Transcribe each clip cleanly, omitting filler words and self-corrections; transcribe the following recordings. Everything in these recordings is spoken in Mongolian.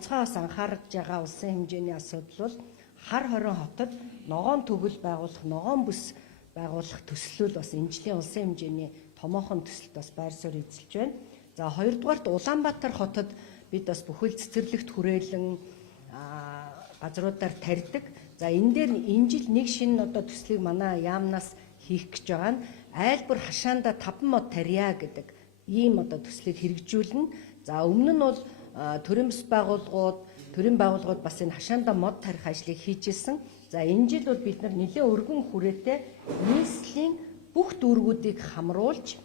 Цаас анхаарч байгаа улсын хэмжээний асуудал бол хар хорин хотод ногоон төгөл байгуулах, ногоон бүс байгуулах төслөл бас энэ жилийн улсын хэмжээний томоохон төсөлд бас байр суурь эзэлж байна. За хоёрдугаарт Улаанбаатар хотод бид бас бүхэл цэцэрлэгт хүрээлэн газруудаар тарьдаг. За энэ дээр энэ жил нэг шинэ төслийг манай яамнаас хийх гэж байгаа нь айлбар хашаанда 5 мод тарья гэдэг ийм төслийг хэрэгжүүлнэ. За өмнө нь бол төрийн байгууллагууд бас энэ хашаанда мод тарих ажлыг хийжсэн. За энэ жил бол бид нар нэлээд өргөн хүрээтэй нийслэлийн бүх дүүргүүдийг хамруулж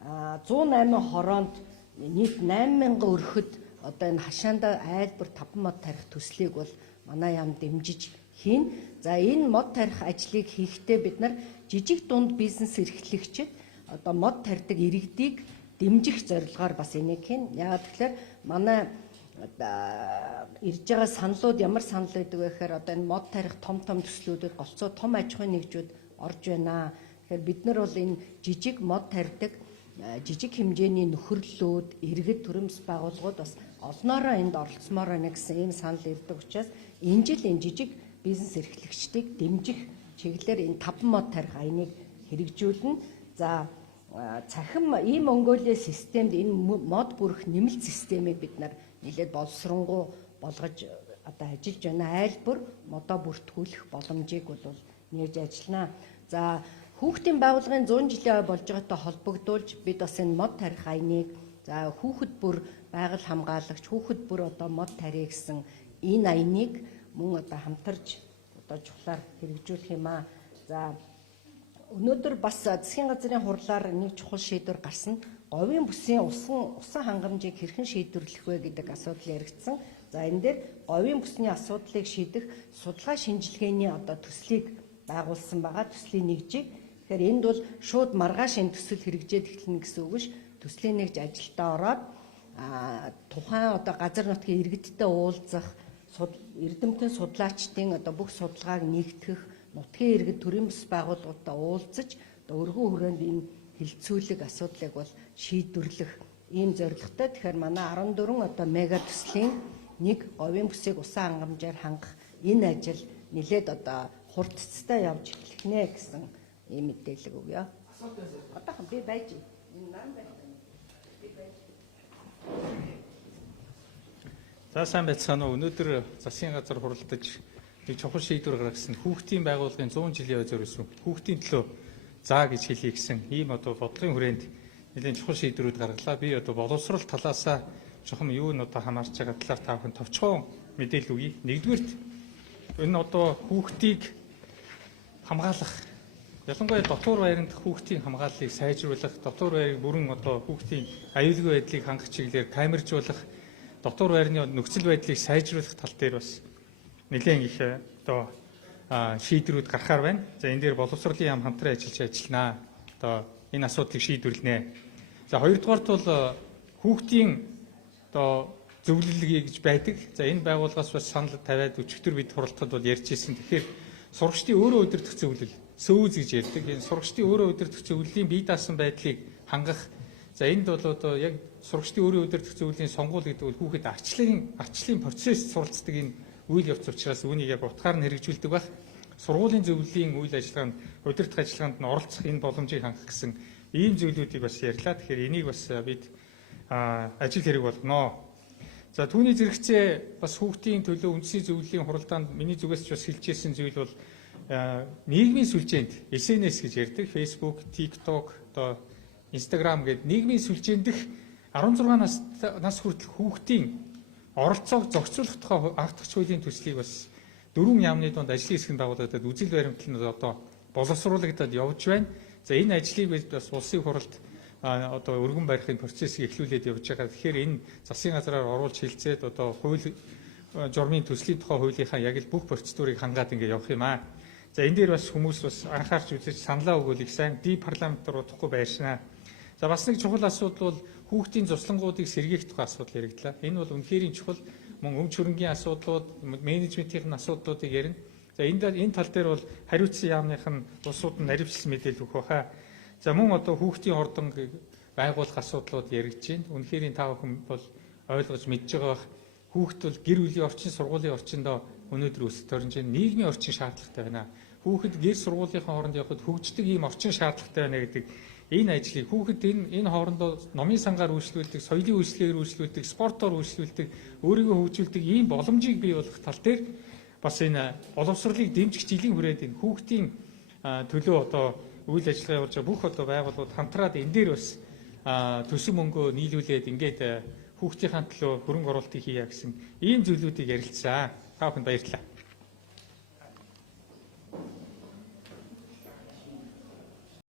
108 хороонд нийт 8000 өрхөд энэ хашаанда айлбар 5 мод тарих төслийг бол манай яам дэмжиж хийн. За энэ мод тарих ажлыг хийхдээ бид нар жижиг дунд бизнес эрхлэгчид мод тарьдаг иргэдийг дэмжих зорилгоор бас энийг хийн. Яагаад гэвэл манай ирж байгаа саналууд ямар санал байдаг вэ гэхээр энэ мод тарих том төслүүдэд голцоо том аж ахуйн нэгжүүд орж байна. Тэгэхээр бид нар бол энэ жижиг мод тарьдаг жижиг хэмжээний нөхөрлөлүүд, иргэд төрөмс байгууллагууд бас олноороо энд оролцмоор байна гэсэн ийм санал ирдэг учраас энэ жил энэ жижиг бизнес эрхлэгчдийг дэмжих чиглэлээр энэ 5 мод тарих аяныг хэрэгжүүлнэ. За цахим ийм Монголиа системд энэ мод бүрэх нэмэлт системийг бид нар нэлээд боловсронгуй болгож ажиллаж байна. Айлбар модоо бүртгүүлэх боломжийг бол нээж ажиллана. За хүүхдийн байгууллагын 100 жилийн болж байгаатай холбогдуулж бид бас энэ мод тарих аяныг за хүүхэд бүр байгаль хамгаалагч, хүүхэд бүр мод тарья гэсэн энэ аяныг мөн хамтарч чухлаар хэрэгжүүлэх юм аа. За өнөөдөр бас засгийн газрын хурлаар нэг чухал шийдвэр гарсан. Говийн бүсийн усан хангамжийг хэрхэн шийдвэрлэх вэ гэдэг асуудал яригдсан. За энэ дээр говийн бүсний асуудлыг шийдэх судалгаа шинжилгээний төслийг байгуулсан байгаа. Төслийн нэгжийг. Тэгэхээр энд бол шууд маргааш энэ төсөл хэрэгжээд эхэлнэ гэсэн үг биш. Төслийн нэгж ажилдаа ороод тухайн газар нутгийн иргэдтэй уулзах, эрдэмтэн судлаачдын бүх судалгааг нэгтгэх, нутгийн иргэд төрийн бүс байгууллагуудтай уулзаж өргөн хүрээнд энэ хилцүүлэг асуудлыг бол шийдвэрлэх ийм зорилготой. Тэгэхээр манай 14 мега төслийн нэг говийн бүсийг усан хангамжаар хангах энэ ажил нэлээд хурдцтай явж эхэлнэ гэсэн ийм мэдээлэл өгье. Одоохон би байж энэ нам байна. За сайн байцгаана уу. Өнөөдөр засгийн газар хуралдаж нэг чухал шийдвэр гаргасан. Хүүхдийн байгууллагын 100 жилийн зориулсан хүүхдийн төлөө заа гэж хэлье гэсэн ийм бодлогын хүрээнд нэлээд чухал шийдвэрүүд гаргалаа. Би боловсрол талаасаа жоохон юу нь хамаарч байгаа талаар та бүхэн товчхон мэдээлэл өгье. Нэгдүгürt энэ хүүхдийг хамгаалах, ялангуяа дотор байранд хүүхдийн хамгааллыг сайжруулах, дотор байрыг бүрэн хүүхдийн аюулгүй байдлыг хангах чиглэлээр камержуулах, дотор байрны нөхцөл байдлыг сайжруулах тал дээр бас нэлээд их шийдвэрүүд гарахаар байна. За энэ дээр боловсролын яам хамтран ажиллана. Энэ асуудлыг шийдвэрлэнэ. За хоёрдугаарт бол хүүхдийн зөвлөлгий гэж байдаг. За энэ байгууллагаас бас санал тавиад өчигдөр бид хуралдахад бол ярьж ирсэн. Тэгэхээр сурагчдын өөрөө удирдах зөвлөл СӨҮЗ гэж ярьдаг. Энэ сурагчдын өөрөө удирдах зөвлөлийн бие даасан байдлыг хангах. За энд бол яг сурагчдын өөрөө удирдах зөвлөлийн сонгуул гэдэг бол хүүхэд арчлалын процесс суралцдаг энэ үйл явц учраас үүнийг яг утгаар нь хэрэгжүүлдэг байх. Сургуулийн зөвлөлийн үйл ажиллагаанд удирдах ажиллагаанд нь оролцох энэ боломжийг хангах гэсэн ийм зүйлүүдийг бас ярьлаа. Тэгэхээр энийг бас бид ажил хэрэг болгоно. За түүний зэрэгцээ бас хүүхдийн төлөө үндэсний зөвлөлийн хуралдаанд миний зүгээс ч бас хэлжсэн зүйл бол нийгмийн сүлжээнд SNS гэж ярьдаг. Facebook, TikTok, Instagram гэдэг нийгмийн сүлжээнд дэх 16 нас хүртэлх хүүхдийн оролцоог зохицуулах тухай анх дахь хуулийн төслийг бас 4 яамны донд ажлын хэсгэнд байгуулагдаад үзэл баримтлал нь боловсруулагдаад явж байна. За энэ ажлыг бид бас улсын хуралд өргөн барихын процессыг эхлүүлээд явж байгаа. Тэгэхээр энэ засгийн газраар оруулж хэлцээд хууль журмын төслийн тухай хуулийнхаа яг л бүх процедурыг хангаад ингэ явах юм аа. За энэ дээр бас хүмүүс бас анхаарч үзэж саналаа өгвөл их сайн парламент руу утахгүй байршина. За бас нэг чухал асуудал бол хүүхдийн цуслангуудыг сэргээх тухай асуудал яригдлаа. Энэ бол үнэхээр чухал. Мөн өмч хөрөнгийн асуудлууд, менежментийн асуудлуудыг ярина. За энэ тал дээр бол хариуцсан яамных нь улсууд нь наривчлсан мэдээлэл өгөх баха. За мөн хүүхдийн ордон байгуулах асуудлууд яригдж байна. Үнэхээр та бүхэн бол ойлгож мэдж байгаа бах. Хүүхэд бол гэр бүлийн орчин, сургуулийн орчиндөө өнөөдөр өсөж төрж байна. Нийгмийн орчин шаардлагатай байна. Хүүхэд гэр сургуулийнхаа хооронд явахад хөгждөг ийм орчин шаардлагатай байна гэдэг энэ ажлыг хүүхэд энэ хоорондоо номын сангаар үйлчлүүлдэг, соёлын үйлчлэгээр үйлчлүүлдэг, спортоор үйлчлүүлдэг, өөрийгөө хөгжүүлдэг ийм боломжийг бий болгох тал дээр бас энэ боловсролыг дэмжих жилийн хүрээд энэ хүүхдийн төлөө одоо үйл ажиллагаа явуулж байгаа бүх одоо байгууллагууд хамтраад энэ дээр бас төсөв мөнгөө нийлүүлээд ингээд хүүхдийн төлөө хөрөнгө оруулалтыг хийя гэсэн ийм зүйлүүдийг ярилцсан. Та бүхэнд баярлалаа.